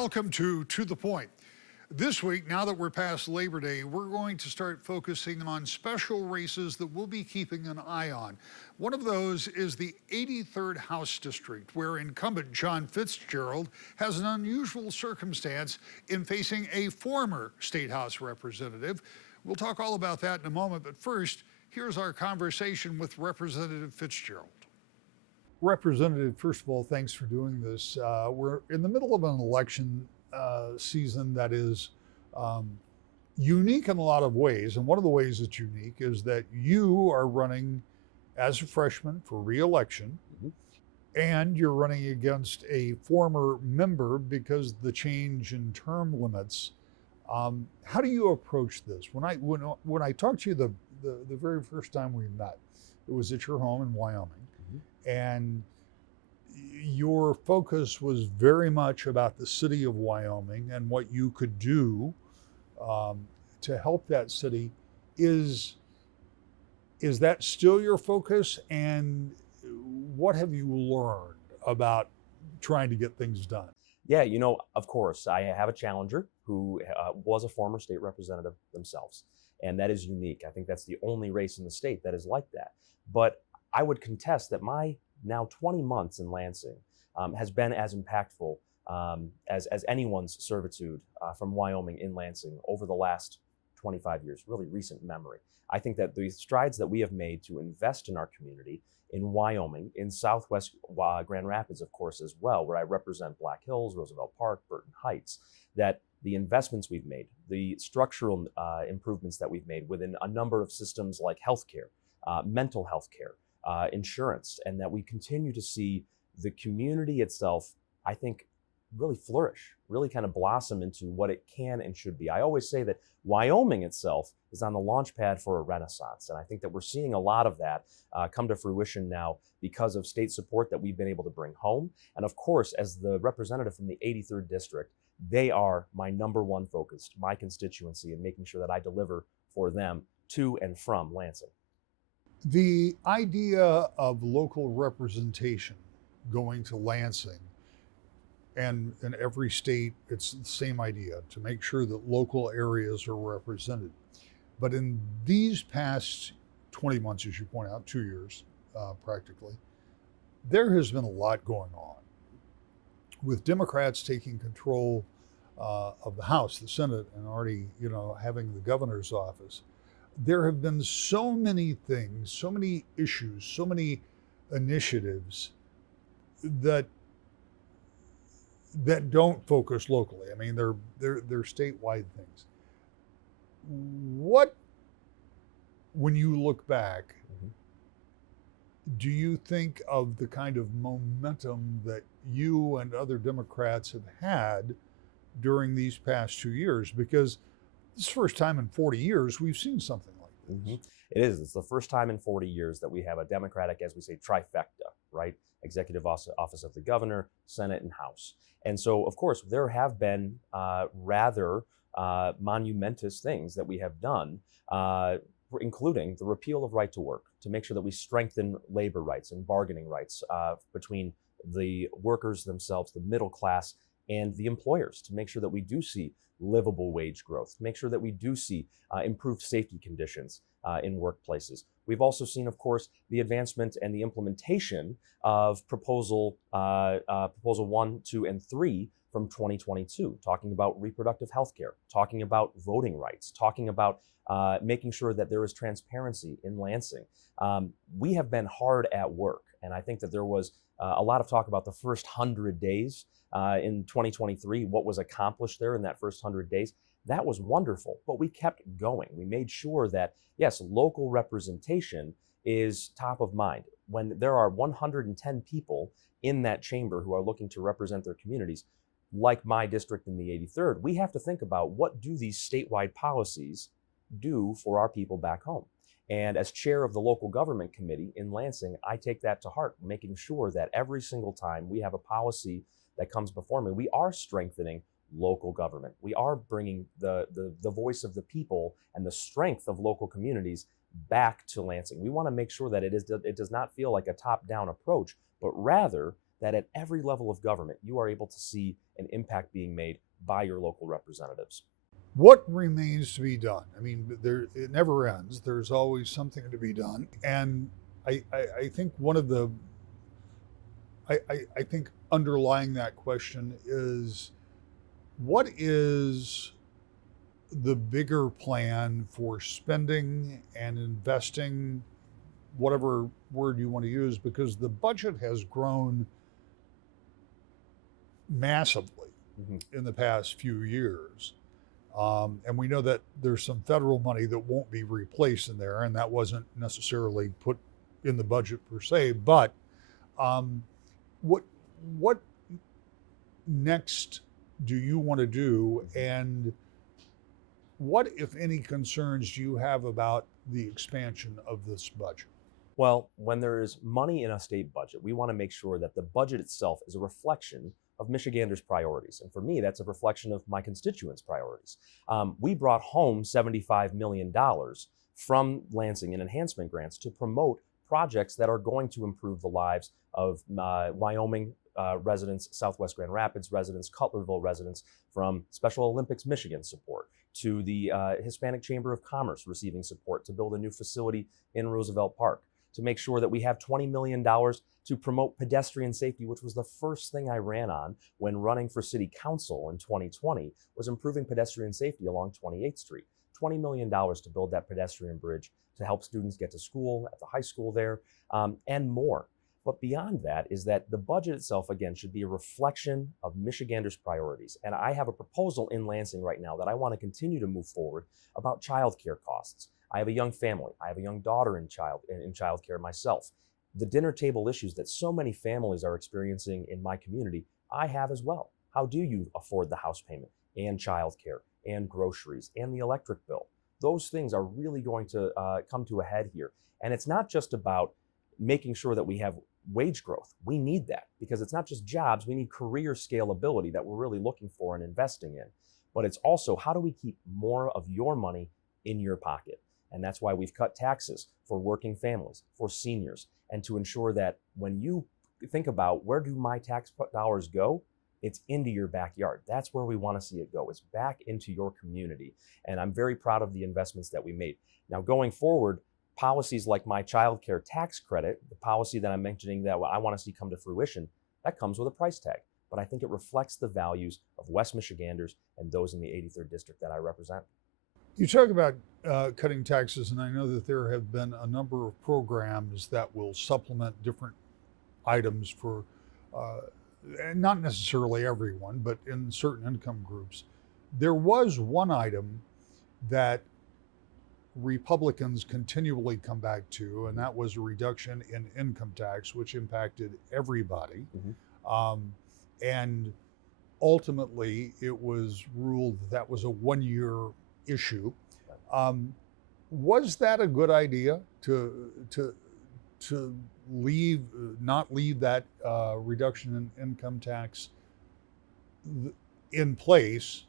Welcome to the Point. This week, now that we're past Labor Day, we're going to start focusing on special races that we'll be keeping an eye on. One of those is the 83rd House District, where incumbent John Fitzgerald has an unusual circumstance in facing a former State House representative. We'll talk all about that in a moment, but first, here's our conversation with Representative Fitzgerald. Representative, first of all, thanks for doing this. We're in the middle of an election season that is unique in a lot of ways. And one of the ways it's unique is that you are running as a freshman for re-election, and you're running against a former member because the change in term limits. How do you approach this? When I talked to you the very first time we met, it was at your home in Wyoming. And your focus was very much about the city of Wyoming and what you could do to help that city. Is that still your focus? And what have you learned about trying to get things done? Yeah, of course, I have a challenger who was a former state representative themselves, and that is unique. I think that's the only race in the state that is like that. But I would contest that my now 20 months in Lansing has been as impactful as anyone's servitude from Wyoming in Lansing over the last 25 years, really recent memory. I think that the strides that we have made to invest in our community in Wyoming, in Southwest Grand Rapids, of course, as well, where I represent Black Hills, Roosevelt Park, Burton Heights, that the investments we've made, the structural improvements that we've made within a number of systems like healthcare, mental health care, insurance, and that we continue to see the community itself, I think, really flourish, really kind of blossom into what it can and should be. I always say that Wyoming itself is on the launch pad for a renaissance, and I think that we're seeing a lot of that come to fruition now because of state support that we've been able to bring home. And of course, as the representative from the 83rd District, they are my number one focus, my constituency, and making sure that I deliver for them to and from Lansing. The idea of local representation going to Lansing, and in every state, it's the same idea, to make sure that local areas are represented. But in these past 20 months, as you point out, 2 years practically, there has been a lot going on. With Democrats taking control of the House, the Senate, and already, having the governor's office, there have been so many things, so many issues, so many initiatives that don't focus locally. I mean, they're statewide things. When you look back, do you think of the kind of momentum that you and other Democrats have had during these past 2 years? Because this is the first time in 40 years we've seen something like this. It is. It's the first time in 40 years that we have a Democratic, as we say, trifecta, right? Executive Office of the Governor, Senate, and House. And so, of course, there have been rather monumentous things that we have done, including the repeal of right to work, to make sure that we strengthen labor rights and bargaining rights between the workers themselves, the middle class, and the employers, to make sure that we do see livable wage growth, to make sure that we do see improved safety conditions in workplaces. We've also seen, of course, the advancement and the implementation of Proposal 1, 2, and 3 from 2022, talking about reproductive health care, talking about voting rights, talking about making sure that there is transparency in Lansing. We have been hard at work, and I think that there was a lot of talk about the first 100 days in 2023, what was accomplished there in that first 100 days. That was wonderful, but we kept going. We made sure that, yes, local representation is top of mind. When there are 110 people in that chamber who are looking to represent their communities, like my district in the 83rd, we have to think about, what do these statewide policies do for our people back home? And as chair of the local government committee in Lansing, I take that to heart, making sure that every single time we have a policy that comes before me, we are strengthening local government. We are bringing the voice of the people and the strength of local communities back to Lansing. We want to make sure that it does not feel like a top-down approach, but rather that at every level of government, you are able to see an impact being made by your local representatives. What remains to be done? I mean, it never ends. There's always something to be done. And I think one of the, I think underlying that question is, what is the bigger plan for spending and investing, whatever word you want to use, because the budget has grown massively in the past few years. And we know that there's some federal money that won't be replaced in there, and that wasn't necessarily put in the budget per se. But what what next do you want to do, and what, if any, concerns do you have about the expansion of this budget? Well, when there is money in a state budget, we want to make sure that the budget itself is a reflection of Michiganders' priorities. And for me, that's a reflection of my constituents' priorities. We brought home $75 million from Lansing in enhancement grants to promote projects that are going to improve the lives of Wyoming residents, Southwest Grand Rapids residents, Cutlerville residents, from Special Olympics Michigan support to the Hispanic Chamber of Commerce receiving support to build a new facility in Roosevelt Park, to make sure that we have $20 million to promote pedestrian safety, which was the first thing I ran on when running for city council in 2020, was improving pedestrian safety along 28th Street. $20 million to build that pedestrian bridge to help students get to school at the high school there, and more. But beyond that is that the budget itself, again, should be a reflection of Michiganders' priorities. And I have a proposal in Lansing right now that I want to continue to move forward about childcare costs. I have a young family. I have a young daughter in childcare myself. The dinner table issues that so many families are experiencing in my community, I have as well. How do you afford the house payment and childcare and groceries and the electric bill? Those things are really going to come to a head here. And it's not just about making sure that we have wage growth. We need that because it's not just jobs. We need career scalability that we're really looking for and investing in. But it's also, how do we keep more of your money in your pocket? And that's why we've cut taxes for working families, for seniors, and to ensure that when you think about where do my tax dollars go, it's into your backyard. That's where we want to see it go. It's back into your community. And I'm very proud of the investments that we made. Now, going forward, policies like my child care tax credit, the policy that I'm mentioning that I want to see come to fruition, that comes with a price tag. But I think it reflects the values of West Michiganders and those in the 83rd District that I represent. You talk about cutting taxes, and I know that there have been a number of programs that will supplement different items for, and not necessarily everyone, but in certain income groups. There was one item that Republicans continually come back to, and that was a reduction in income tax, which impacted everybody. And ultimately, it was ruled that was a one-year issue. Was that a good idea to not leave that reduction in income tax in place,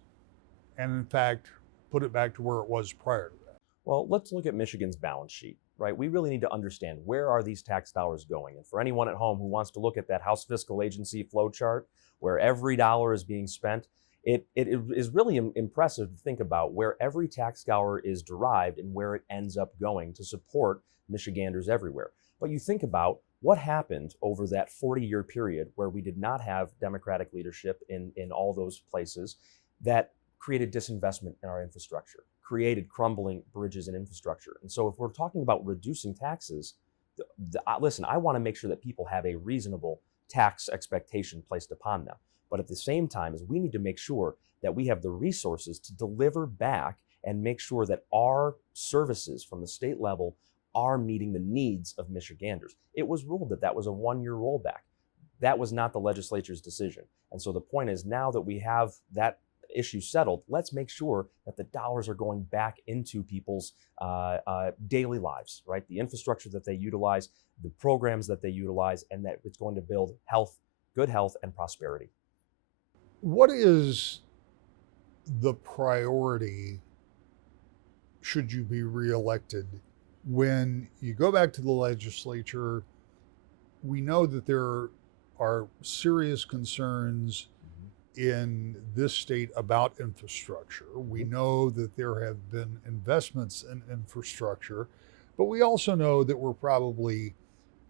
and in fact put it back to where it was prior to that? Well, let's look at Michigan's balance sheet, right? We really need to understand, where are these tax dollars going? And for anyone at home who wants to look at that House Fiscal Agency flow chart, where every dollar is being spent, it is really impressive to think about where every tax dollar is derived and where it ends up going to support Michiganders everywhere. But you think about what happened over that 40-year period where we did not have Democratic leadership in all those places, that created disinvestment in our infrastructure, created crumbling bridges and infrastructure. And so if we're talking about reducing taxes, listen, I want to make sure that people have a reasonable tax expectation placed upon them. But at the same time, we need to make sure that we have the resources to deliver back and make sure that our services from the state level are meeting the needs of Michiganders. It was ruled that that was a one-year rollback. That was not the legislature's decision. And so the point is, now that we have that issue settled, let's make sure that the dollars are going back into people's daily lives, right? The infrastructure that they utilize, the programs that they utilize, and that it's going to build health, good health, and prosperity. What is the priority, should you be reelected, when you go back to the legislature? We know that there are serious concerns in this state about infrastructure. We know that there have been investments in infrastructure, but we also know that we're probably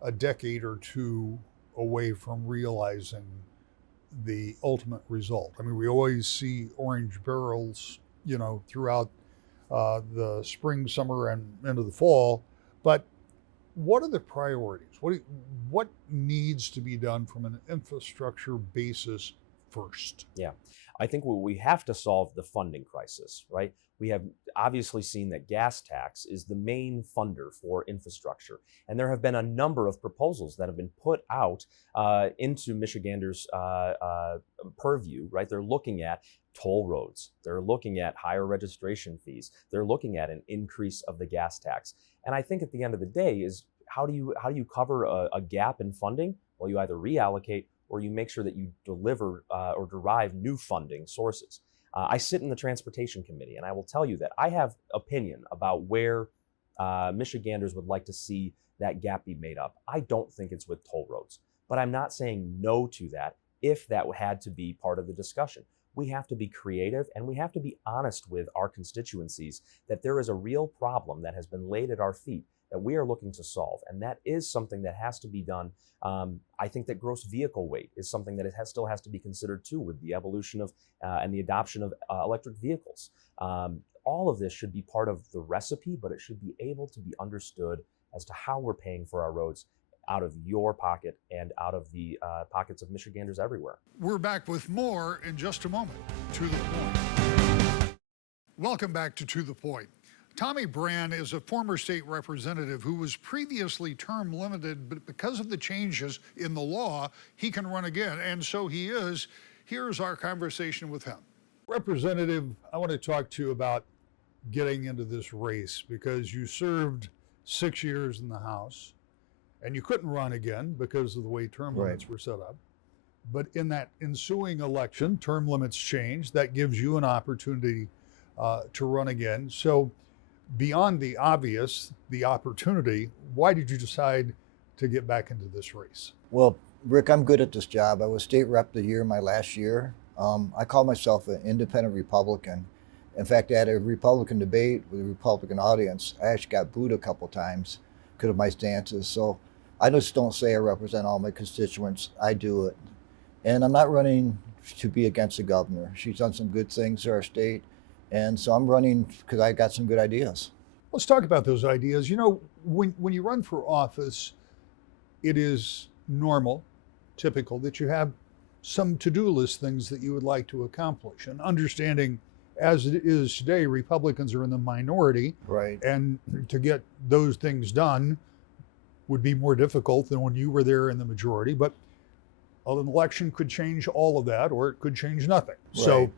a decade or two away from realizing the ultimate result. I mean, we always see orange barrels, throughout the spring, summer, and into the fall. But what are the priorities? What needs to be done from an infrastructure basis first? Yeah, I think we have to solve the funding crisis, right? We have obviously seen that gas tax is the main funder for infrastructure. And there have been a number of proposals that have been put out into Michiganders' purview, right? They're looking at toll roads. They're looking at higher registration fees. They're looking at an increase of the gas tax. And I think at the end of the day is how do you cover a gap in funding? Well, you either reallocate or you make sure that you deliver or derive new funding sources. I sit in the Transportation Committee, and I will tell you that I have opinion about where Michiganders would like to see that gap be made up. I don't think it's with toll roads, but I'm not saying no to that if that had to be part of the discussion. We have to be creative and we have to be honest with our constituencies that there is a real problem that has been laid at our feet that we are looking to solve. And that is something that has to be done. I think that gross vehicle weight is something that still has to be considered too with the evolution of and the adoption of electric vehicles. All of this should be part of the recipe, but it should be able to be understood as to how we're paying for our roads out of your pocket and out of the pockets of Michiganders everywhere. We're back with more in just a moment. To the point. Welcome back to the Point. Tommy Brand is a former state representative who was previously term limited, but because of the changes in the law, he can run again, and so he is. Here's our conversation with him. Representative, I want to talk to you about getting into this race because you served 6 years in the House and you couldn't run again because of the way term limits were set up. But in that ensuing election, term limits changed. That gives you an opportunity to run again. So beyond the obvious, the opportunity, why did you decide to get back into this race? Well, Rick, I'm good at this job. I was state rep of the year my last year. I call myself an independent Republican. In fact, at a Republican debate with a Republican audience, I actually got booed a couple times because of my stances. So I just don't say I represent all my constituents. I do it. And I'm not running to be against the governor. She's done some good things to our state. And so I'm running because I got some good ideas. Let's talk about those ideas. You know, when you run for office, it is normal, typical, that you have some to-do list things that you would like to accomplish. And understanding, as it is today, Republicans are in the minority. Right. And to get those things done would be more difficult than when you were there in the majority. But an election could change all of that, or it could change nothing. Right. So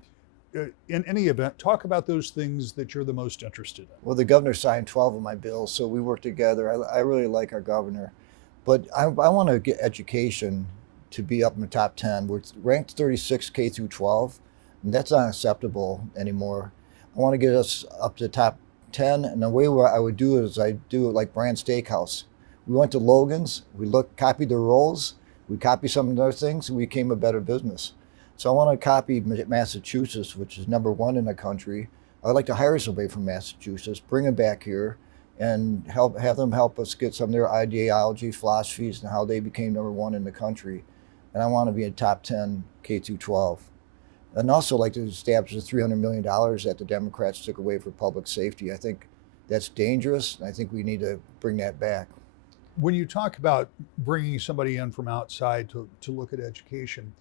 in any event, talk about those things that you're the most interested in. Well, the governor signed 12 of my bills, so we work together. I really like our governor. But I want to get education to be up in the top 10. We're ranked 36 K through 12, and that's not acceptable anymore. I want to get us up to the top 10, and the way I would do it is I do it like Brand Steakhouse. We went to Logan's, we copied their rolls, we copied some of their things, and we became a better business. So I want to copy Massachusetts, which is #1 in the country. I'd like to hire somebody from Massachusetts, bring them back here, and have them help us get some of their ideology, philosophies, and how they became #1 in the country. And I want to be in top 10 K through 12. And also like to establish the $300 million that the Democrats took away for public safety. I think that's dangerous, and I think we need to bring that back. When you talk about bringing somebody in from outside to look at education,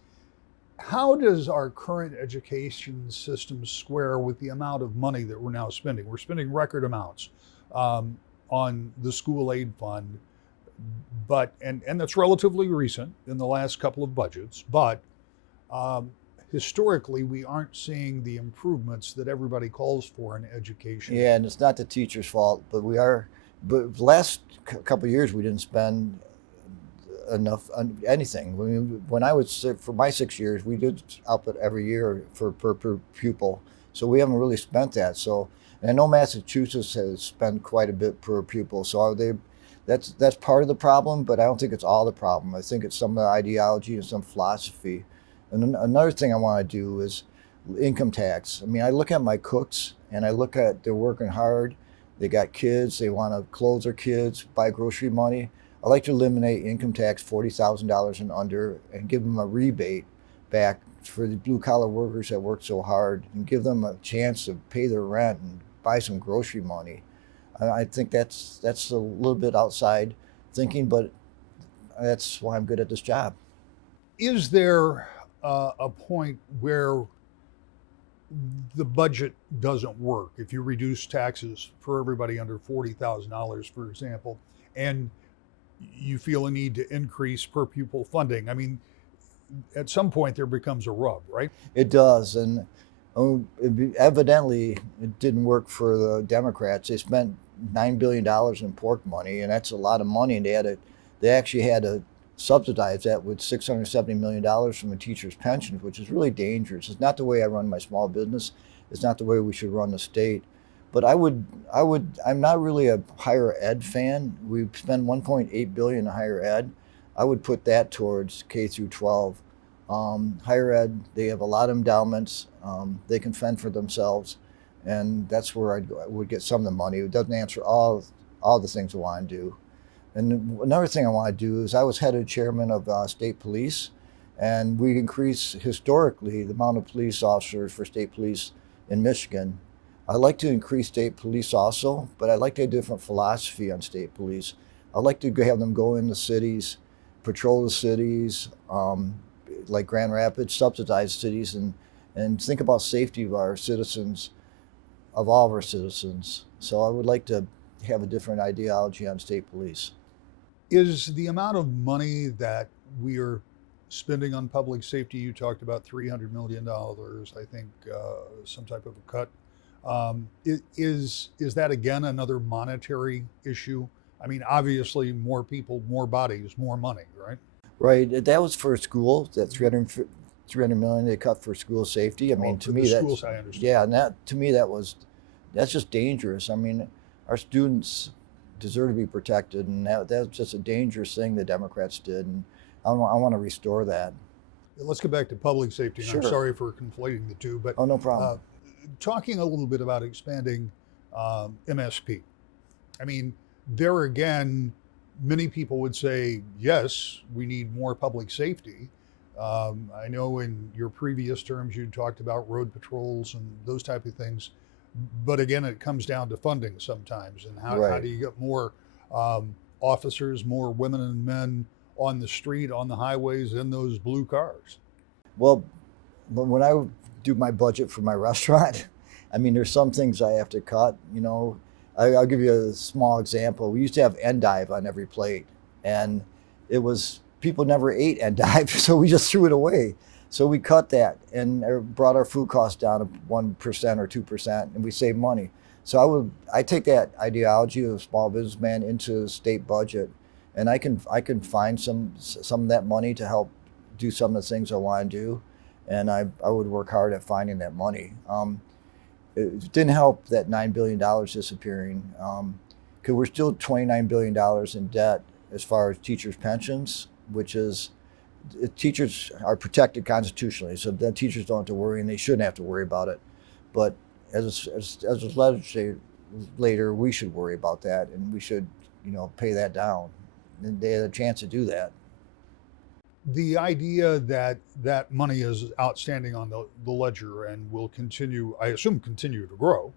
how does our current education system square with the amount of money that we're now spending? We're spending record amounts on the school aid fund, but and that's relatively recent in the last couple of budgets, but historically we aren't seeing the improvements that everybody calls for in education. Yeah, and it's not the teacher's fault, but but the last couple of years we didn't spend enough on anything. When I was, for my 6 years, we did output every year per pupil. So we haven't really spent that. So, and I know Massachusetts has spent quite a bit per pupil. So That's part of the problem, but I don't think it's all the problem. I think it's some of the ideology and some philosophy. And another thing I want to do is income tax. I mean, I look at my cooks and I look at they're working hard. They got kids. They want to clothe their kids, buy grocery money. I like to eliminate income tax $40,000 and under and give them a rebate back for the blue collar workers that work so hard and give them a chance to pay their rent and buy some grocery money. I think that's a little bit outside thinking, but that's why I'm good at this job. Is there a point where the budget doesn't work if you reduce taxes for everybody under $40,000, for example, and you feel a need to increase per pupil funding? I mean, at some point there becomes a rub, right? It does, and evidently it didn't work for the Democrats. They spent $9 billion in pork money, and that's a lot of money, and they actually had to subsidize that with $670 million from the teachers' pensions, which is really dangerous. It's not the way I run my small business. It's not the way we should run the state. But I'm not really a higher ed fan. We spend $1.8 billion in higher ed. I would put that towards K through 12. Higher ed, they have a lot of endowments. They can fend for themselves, and that's where I would get some of the money. It doesn't answer all the things I want to do. And another thing I want to do is I was head chairman of state police, and we increased historically the amount of police officers for state police in Michigan. I'd like to increase state police also, but I'd like to have a different philosophy on state police. I'd like to have them go in the cities, patrol the cities, like Grand Rapids, subsidize cities, and think about safety of our citizens, of all of our citizens. So I would like to have a different ideology on state police. Is the amount of money that we are spending on public safety, you talked about $300 million, I think, some type of a cut. Is that again another monetary issue? I mean, obviously more people, more bodies, more money, right? Right. That was for school, that 300 million they cut for school safety. I mean, to me, schools, I understand. Yeah, and to me, that's just dangerous. I mean, our students deserve to be protected, and that's just a dangerous thing the Democrats did, and I want to restore that. Let's get back to public safety. Sure. I'm sorry for conflating the two, but oh, no problem. Talking a little bit about expanding MSP. I mean, there again, many people would say, yes, we need more public safety. I know in your previous terms you talked about road patrols and those type of things, but again, it comes down to funding sometimes, and how do you get more officers, more women and men on the street, on the highways, in those blue cars? Well, when I do my budget for my restaurant, I mean, there's some things I have to cut. You know, I'll give you a small example. We used to have endive on every plate, and people never ate endive, so we just threw it away. So we cut that and brought our food costs down to 1% or 2%, and we saved money. So I take that ideology of a small businessman into the state budget, and I can find some of that money to help do some of the things I want to do, and I would work hard at finding that money. It didn't help that $9 billion disappearing, because we're still $29 billion in debt as far as teachers' pensions, which is, teachers are protected constitutionally, so the teachers don't have to worry, and they shouldn't have to worry about it. But as a legislator, we should worry about that, and we should, pay that down. And they had a chance to do that. The idea that that money is outstanding on the ledger and will continue, I assume, continue to grow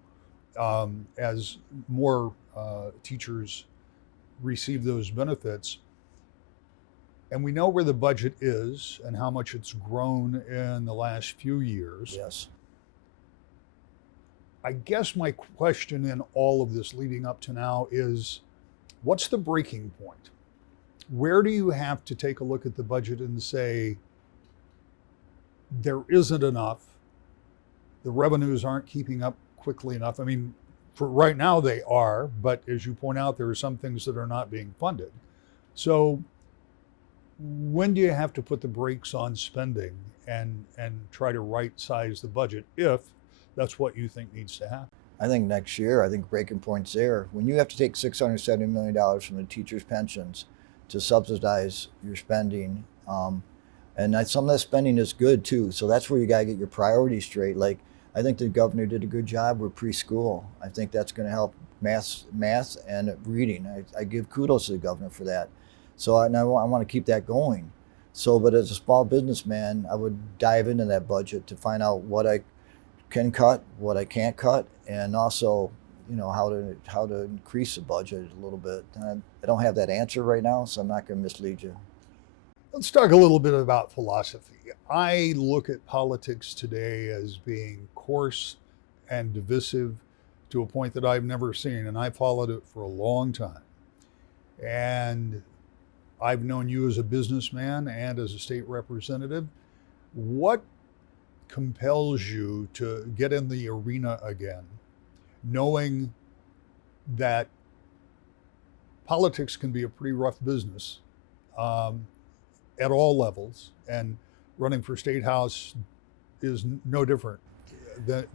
as more teachers receive those benefits. And we know where the budget is and how much it's grown in the last few years. Yes. I guess my question in all of this leading up to now is, what's the breaking point? Where do you have to take a look at the budget and say, there isn't enough, the revenues aren't keeping up quickly enough? I mean, for right now they are, but as you point out, there are some things that are not being funded. So when do you have to put the brakes on spending and try to right size the budget, if that's what you think needs to happen? I think next year, I think breaking point's there. When you have to take $670 million from the teachers' pensions to subsidize your spending, some of that spending is good too. So that's where you got to get your priorities straight. Like, I think the governor did a good job with preschool. I think that's going to help math and reading. I give kudos to the governor for that. So I want to keep that going. So, but as a small businessman, I would dive into that budget to find out what I can cut, what I can't cut, and also, how to increase the budget a little bit. I don't have that answer right now, so I'm not going to mislead you. Let's talk a little bit about philosophy. I look at politics today as being coarse and divisive to a point that I've never seen, and I followed it for a long time. And I've known you as a businessman and as a state representative. What compels you to get in the arena again, knowing that politics can be a pretty rough business at all levels, and running for state house is no different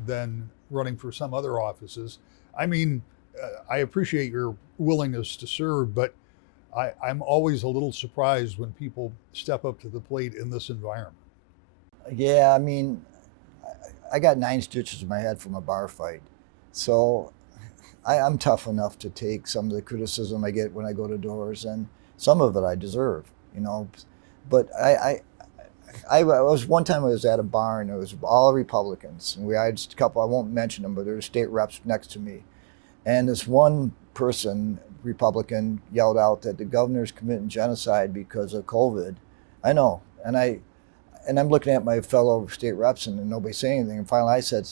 than running for some other offices. I mean, I appreciate your willingness to serve, but I'm always a little surprised when people step up to the plate in this environment. Yeah, I mean, I got 9 stitches in my head from a bar fight. So I'm tough enough to take some of the criticism I get when I go to doors, and some of it I deserve, But I was one time I was at a bar and it was all Republicans, and we had just a couple, I won't mention them, but there were state reps next to me. And this one person, Republican, yelled out that the governor's committing genocide because of COVID. I know, and I'm looking at my fellow state reps and nobody's saying anything. And finally I said,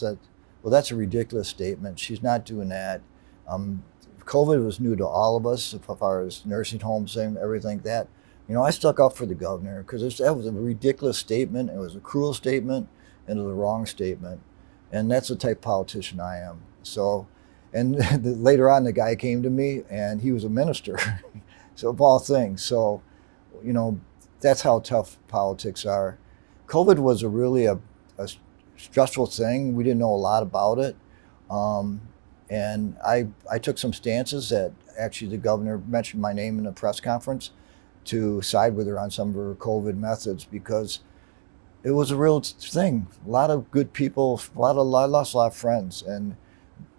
well, that's a ridiculous statement. She's not doing that. COVID was new to all of us as far as nursing homes and everything like that. I stuck up for the governor because that was a ridiculous statement. It was a cruel statement, and it was a wrong statement. And that's the type of politician I am. So, and later on, the guy came to me, and he was a minister. So, of all things. So, that's how tough politics are. COVID was really a stressful thing. We didn't know a lot about it. And I took some stances that actually the governor mentioned my name in a press conference to side with her on some of her COVID methods, because it was a real thing. A lot of good people, I lost a lot of friends, and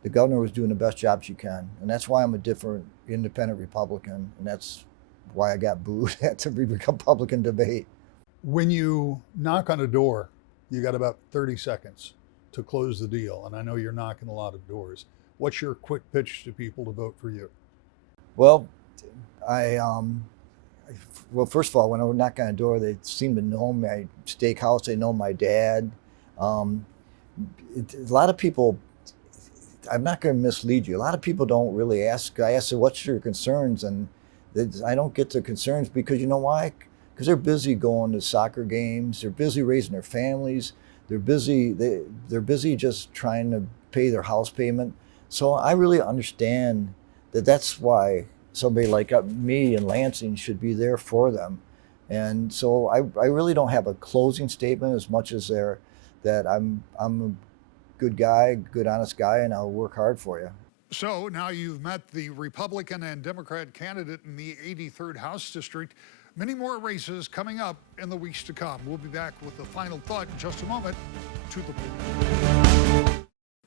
the governor was doing the best job she can. And that's why I'm a different independent Republican, and that's why I got booed at the Republican debate. When you knock on a door, you got about 30 seconds to close the deal. And I know you're knocking a lot of doors. What's your quick pitch to people to vote for you? Well, well, first of all, when I would knock on a door, they seem to know my steakhouse. They know my dad. A lot of people, I'm not going to mislead you. A lot of people don't really ask. I ask them, what's your concerns? And I don't get the concerns because you know why? Because they're busy going to soccer games. They're busy raising their families. They're busy. They're busy just trying to pay their house payment. So I really understand that. That's why somebody like me in Lansing should be there for them. And so I really don't have a closing statement as much as that I'm a good guy, good honest guy, and I'll work hard for you. So now you've met the Republican and Democrat candidate in the 83rd House District. Many more races coming up in the weeks to come. We'll be back with the final thought in just a moment. To the point.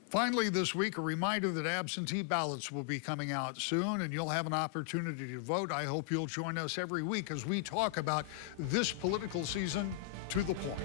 Finally this week, a reminder that absentee ballots will be coming out soon, and you'll have an opportunity to vote. I hope you'll join us every week as we talk about this political season. To the point.